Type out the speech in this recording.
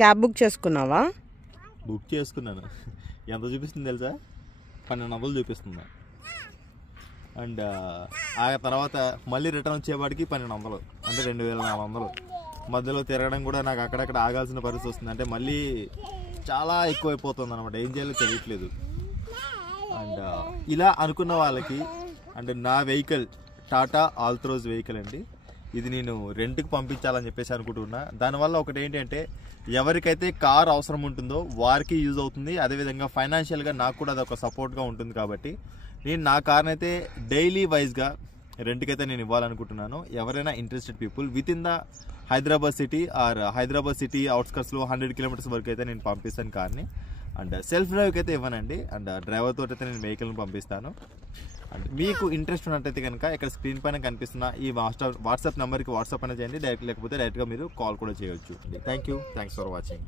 Cab book చేసుకున్నావా? Book చేసుకున్నాను. ఎంత చూపిస్తుంది తెలుసా? 1200 చూపిస్తుంది. అండ్ ఆ తర్వాత మళ్ళీ రిటర్న్ వచ్చేవాడికి 1200, అంటే 2400. మధ్యలో తిరగడం కూడా నాకు అక్కడక్కడ ఆగాల్సిన పరిస్థితి వస్తుంది. అంటే మళ్ళీ చాలా ఎక్కువైపోతుంది అనమాట. ఏం చేయాలో తెలియట్లేదు. అండ్ ఇలా అనుకున్న వాళ్ళకి అంటే నా వెహికల్ టాటా ఆల్త్రోజ్ వెహికల్ అండి. ఇది నేను రెంట్కి పంపించాలని చెప్పేసి అనుకుంటున్నా. దానివల్ల ఒకటి ఏంటంటే ఎవరికైతే కార్ అవసరం ఉంటుందో వారికి యూజ్ అవుతుంది. అదేవిధంగా ఫైనాన్షియల్గా నాకు కూడా అదొక సపోర్ట్గా ఉంటుంది. కాబట్టి నేను నా కార్ని అయితే డైలీ వైజ్గా రెంట్కి అయితే నేను ఇవ్వాలనుకుంటున్నాను. ఎవరైనా interested people with in the Hyderabad city or Hyderabad city అవుట్స్కట్స్లో 100 కిలోమీటర్స్ వరకు అయితే నేను పంపిస్తాను కార్ని. అండ్ సెల్ఫ్ డ్రైవ్కి అయితే ఇవ్వనండి. అండ్ డ్రైవర్తో అయితే నేను వెహికల్ని పంపిస్తాను. అండ్ మీకు ఇంట్రెస్ట్ ఉన్నట్టయితే కనుక ఇక్కడ స్క్రీన్ పైన కనిపిస్తున్న ఈ వాట్సాప్ నెంబర్కి వాట్సాప్ అనేది చేయండి. లేకపోతే డైరెక్ట్గా మీరు కాల్ కూడా చేయవచ్చు. Thanks for watching.